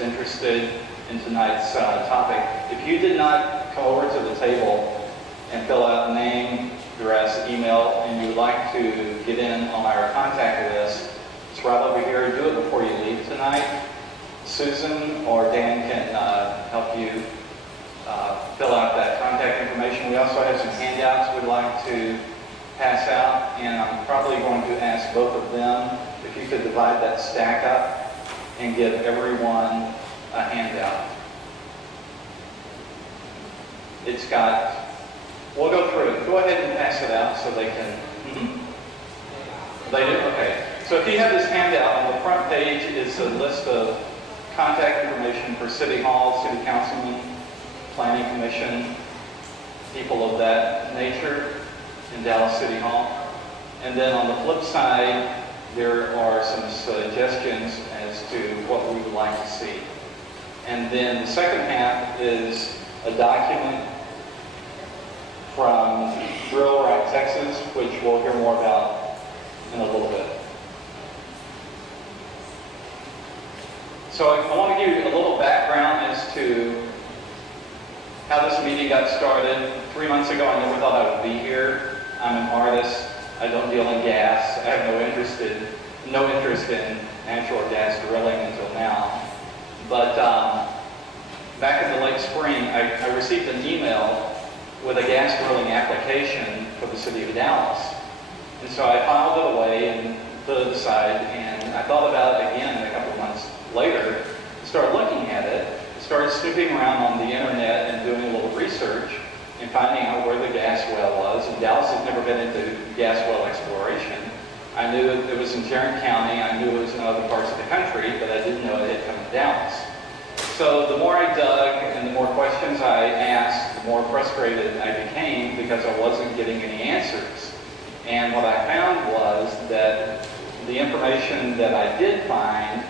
is interested in tonight's topic. If you did not come over to the table and fill out name, address, email, and you would like to get in on our contact list, it's right over here. Do it before you leave tonight. Susan or Dan can help you fill out that contact information. We also have some handouts we'd like to pass out, and I'm probably going to ask both of them if you could divide that stack up and give everyone a handout. It's got, we'll go through it. Go ahead and pass it out so they can, they do? Okay. So if you have this handout, on the front page is a list of contact information for City Hall, City Councilmen, Planning Commission, people of that nature in Dallas City Hall. And then on the flip side, there are some suggestions as to what we would like to see. And then the second half is a document from Drill Right Texas, which we'll hear more about in a little bit. So I want to give you a little background as to how this meeting got started. 3 months ago, I never thought I would be here. I'm an artist. I don't deal in gas. I have no interest in natural gas drilling until now. But back in the late spring, I received an email with a gas drilling application for the city of Dallas. And so I filed it away and put it aside, and I thought about it again a couple months later, started looking at it, started snooping around on the internet and doing a little research and finding out where the gas well was. And Dallas has never been into gas well exploration. I knew it was in Tarrant County. I knew it was in other parts of the country, but I didn't know it had come to Dallas. So the more I dug and the more questions I asked, the more frustrated I became because I wasn't getting any answers. And what I found was that the information that I did find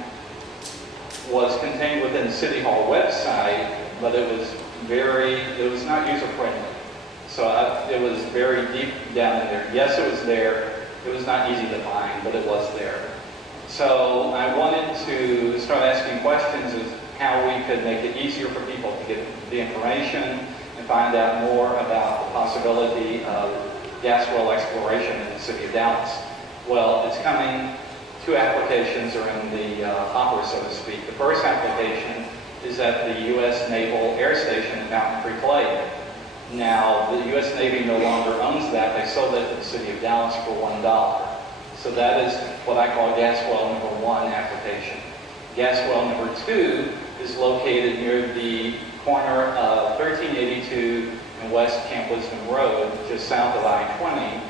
was contained within the City Hall website, but it was not user-friendly. So it was very deep down in there. Yes, it was there. It was not easy to find, but it was there. So I wanted to start asking questions as how we could make it easier for people to get the information and find out more about the possibility of gas well exploration in the city of Dallas. Well, it's coming. 2 applications are in the hopper, so to speak. The first application is at the U.S. Naval Air Station at Mountain Creek Lake. Now, the U.S. Navy no longer owns that. They sold it to the city of Dallas for $1. So that is what I call gas well number 1 application. Gas well number 2 is located near the corner of 1382 and West Camp Wisdom Road, just south of I-20.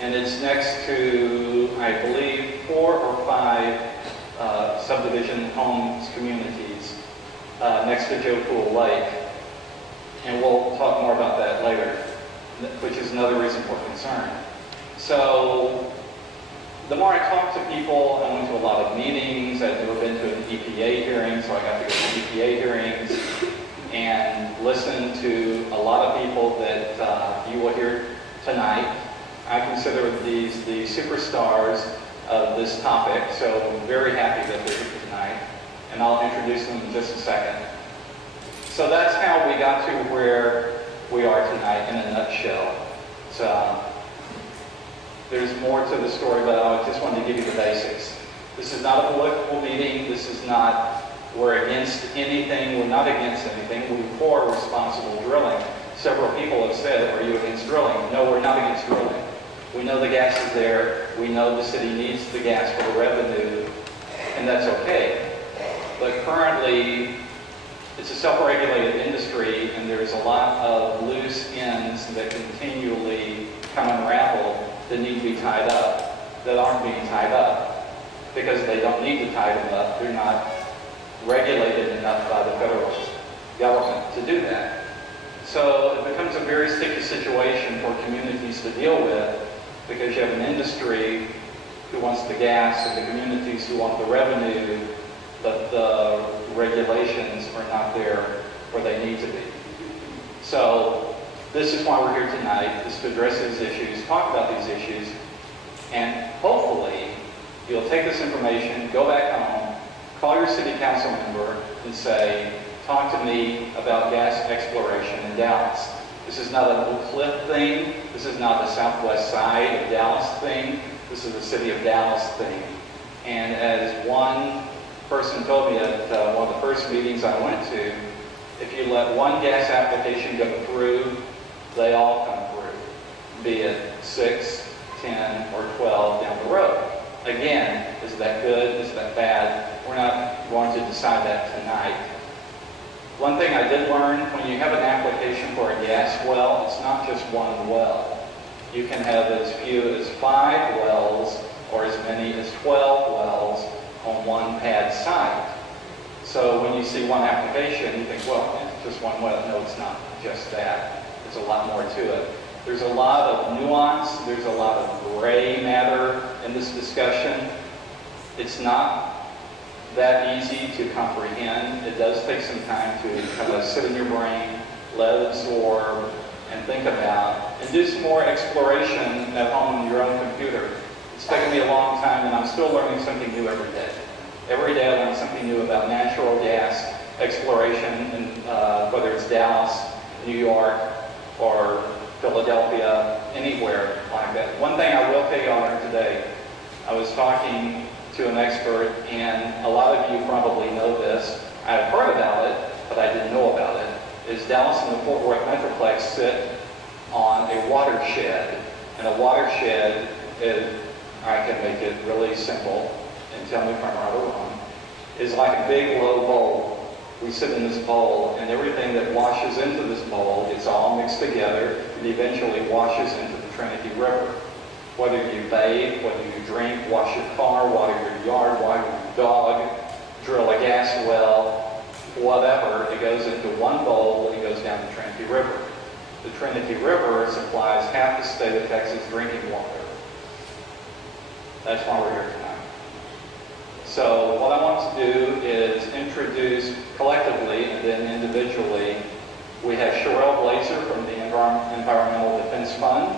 And it's next to, I believe, 4 or 5 subdivision homes communities next to Joe Pool Lake. And we'll talk more about that later, which is another reason for concern. So the more I talked to people, I went to a lot of meetings. I'd never been to an EPA hearing, so I got to go to EPA hearings and listen to a lot of people that you will hear tonight. I consider these the superstars of this topic, so I'm very happy that they're here tonight, and I'll introduce them in just a second. So that's how we got to where we are tonight in a nutshell. So there's more to the story, but I just wanted to give you the basics. This is not a political meeting. This is not, we're against anything. We're not against anything. We're for responsible drilling. Several people have said, are you against drilling? No, we're not against drilling. We know the gas is there. We know the city needs the gas for the revenue, and that's okay. But currently, it's a self-regulated industry, and there's a lot of loose ends that continually come unraveled that need to be tied up, that aren't being tied up, because they don't need to tie them up. They're not regulated enough by the federal government to do that. So it becomes a very sticky situation for communities to deal with, because you have an industry who wants the gas and the communities who want the revenue, but the regulations are not there where they need to be. So this is why we're here tonight, is to address these issues, talk about these issues, and hopefully you'll take this information, go back home, call your city council member and say, talk to me about gas exploration in Dallas. This is not an Oak Cliff thing. This is not the southwest side of Dallas thing. This is the city of Dallas thing. And as one person told me at one of the first meetings I went to, if you let one gas application go through, they all come through, be it 6, 10, or 12 down the road. Again, is that good? Is that bad? We're not going to decide that tonight. One thing I did learn, when you have an application for a gas well, it's not just one well. You can have as few as 5 wells or as many as 12 wells on one pad site. So when you see one application, you think, well, it's just one well. No, it's not just that. There's a lot more to it. There's a lot of nuance. There's a lot of gray matter in this discussion. It's not that easy to comprehend. It does take some time to kind of sit in your brain, let it absorb, and think about, and do some more exploration at home on your own computer. It's taken me a long time, and I'm still learning something new every day. Every day I learn something new about natural gas exploration, and whether it's Dallas, New York, or Philadelphia, anywhere like that. One thing I will tell you on here today, I was talking to an expert, and a lot of you probably know this. I've heard about it, but I didn't know about it. Is Dallas and the Fort Worth Metroplex sit on a watershed, and a watershed is, I can make it really simple, and tell me if I'm right or wrong, is like a big low bowl. We sit in this bowl, and everything that washes into this bowl is all mixed together and eventually washes into the Trinity River. Whether you bathe, whether you drink, wash your car, water your yard, water your dog, drill a gas well, whatever, it goes into one bowl and it goes down the Trinity River. The Trinity River supplies half the state of Texas drinking water. That's why we're here tonight. So what I want to do is introduce collectively and then individually. We have Sherelle Blazer from the Environmental Defense Fund.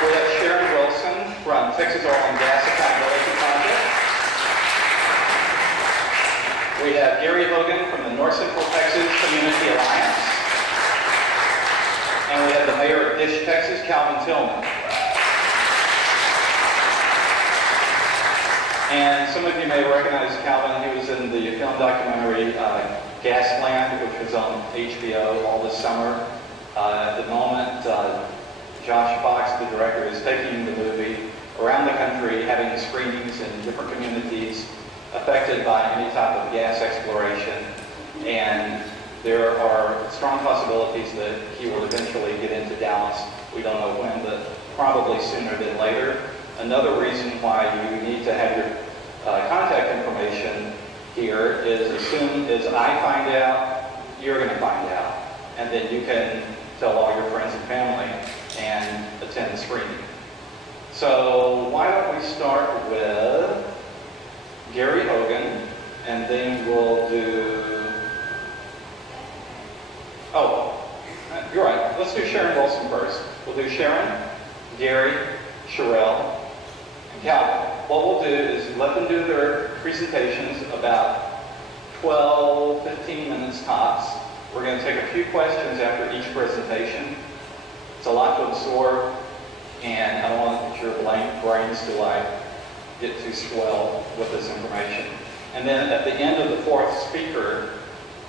We have Sharon Wilson from Texas Oil and Gas Accountability Project. We have Gary Hogan from the North Central Texas Community Alliance. And we have the mayor of Dish, Texas, Calvin Tillman. And some of you may recognize Calvin. He was in the film documentary Gasland, which was on HBO all this summer. At the moment, Josh Fox, the director, is taking the movie around the country, having screenings in different communities affected by any type of gas exploration. And there are strong possibilities that he will eventually get into Dallas. We don't know when, but probably sooner than later. Another reason why you need to have your contact information here is as soon as I find out, you're going to find out. And then you can tell all your friends and family and attend the screening. So why don't we start with Gary Hogan, and then we'll do... Oh, you're right. Let's do Sharon Wilson first. We'll do Sharon, Gary, Sherelle, and Calvin. What we'll do is let them do their presentations about 12, 15 minutes tops. We're going to take a few questions after each presentation. It's a lot to absorb, and I don't want your brains to get too swell with this information. And then at the end of the fourth speaker,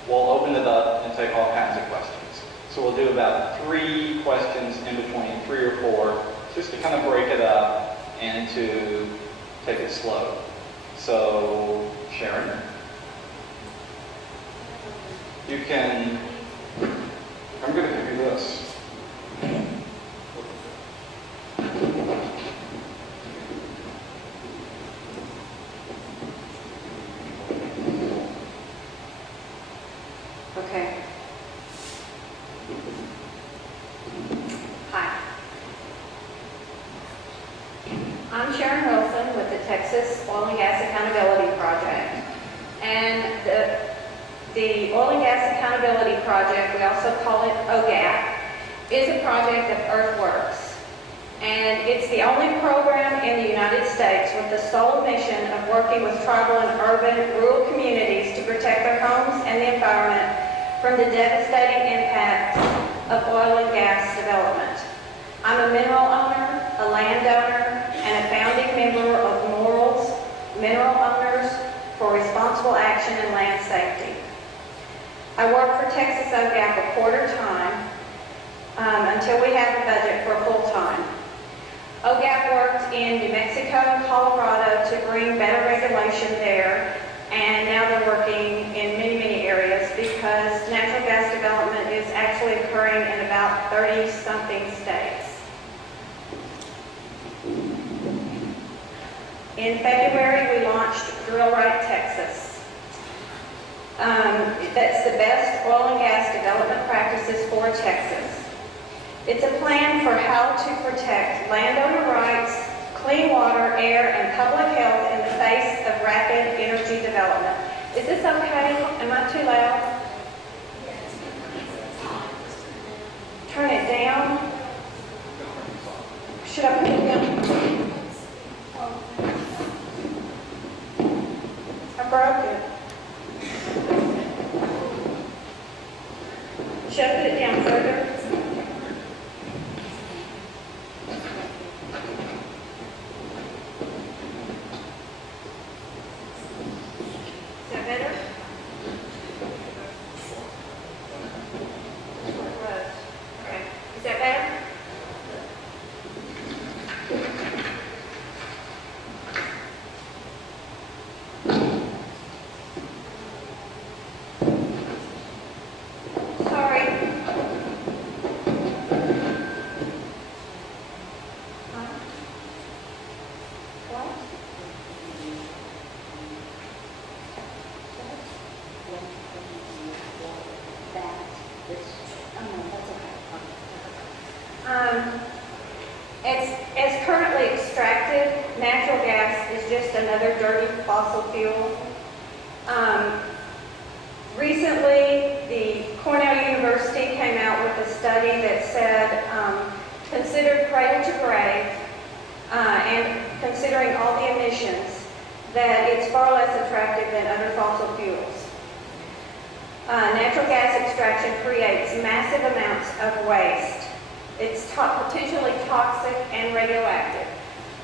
we'll open it up and take all kinds of questions. So we'll do about 3 questions in between, 3 or 4, just to kind of break it up and to take it slow. So, Sharon, you can, I'm going to give you this. Okay. Hi. I'm Sharon Wilson with the Texas Oil and Gas Accountability Project. And the Oil and Gas Accountability Project, we also call it OGAP, is a project of Earthworks. And it's the only program in the United States with the sole mission of working with tribal and urban rural communities to protect their homes and the environment from the devastating impacts of oil and gas development. I'm a mineral owner, a landowner, and a founding member of Morals, Mineral Owners for Responsible Action and Land Safety. I work for Texas OGAP a quarter-time until we have a budget for full-time. OGAP worked in New Mexico and Colorado to bring better regulation there, and now they're working in many, many areas because natural gas development is actually occurring in about 30-something states. In February, we launched Drill Right Texas. That's the best oil and gas development practices for Texas. It's a plan for how to protect landowner rights, clean water, air, and public health in the face of rapid energy development. Is this okay? Am I too loud? Turn it down. Should I put it down? I broke it. Should I put it down further? Is that better? Okay. Is that better? Sorry. What? It's currently extracted. Natural gas is just another dirty fossil fuel. Recently, the Cornell University came out with a study that said, considered cradle to grave, and considering all the emissions, that it's far less attractive than other fossil fuels. Natural gas extraction creates massive amounts of waste. It's potentially toxic and radioactive.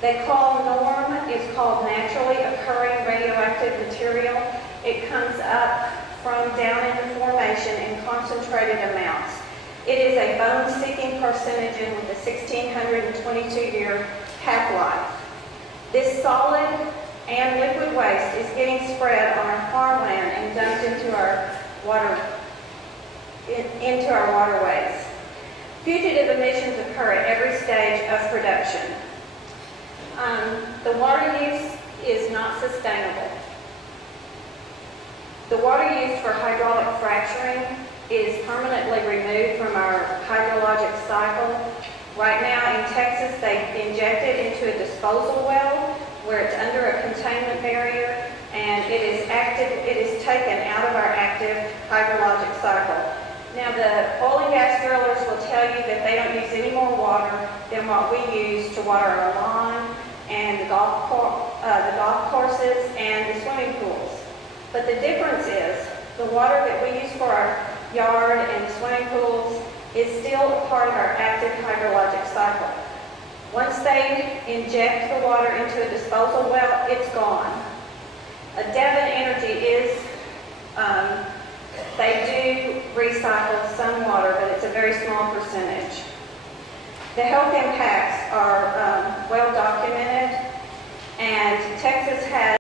They call NORM is called naturally occurring radioactive material. It comes up from down in the formation in concentrated amounts. It is a bone-sticking carcinogen with a 1,622-year half-life. This solid and liquid waste is getting spread on our farmland and dumped into our waterways. Fugitive emissions occur at every stage of production. The water use is not sustainable. The water used for hydraulic fracturing is permanently removed from our hydrologic cycle. Right now in Texas, they inject it into a disposal well where it's under a containment barrier, and it is taken out of our active hydrologic cycle. Now, the oil and gas drillers will tell you that they don't use any more water than what we use to water our lawn and the golf courses and the swimming pools. But the difference is the water that we use for our yard and swimming pools is still a part of our active hydrologic cycle. Once they inject the water into a disposal well, it's gone. Devon Energy is, they do recycle some water, but it's a very small percentage. The health impacts are well documented, and Texas has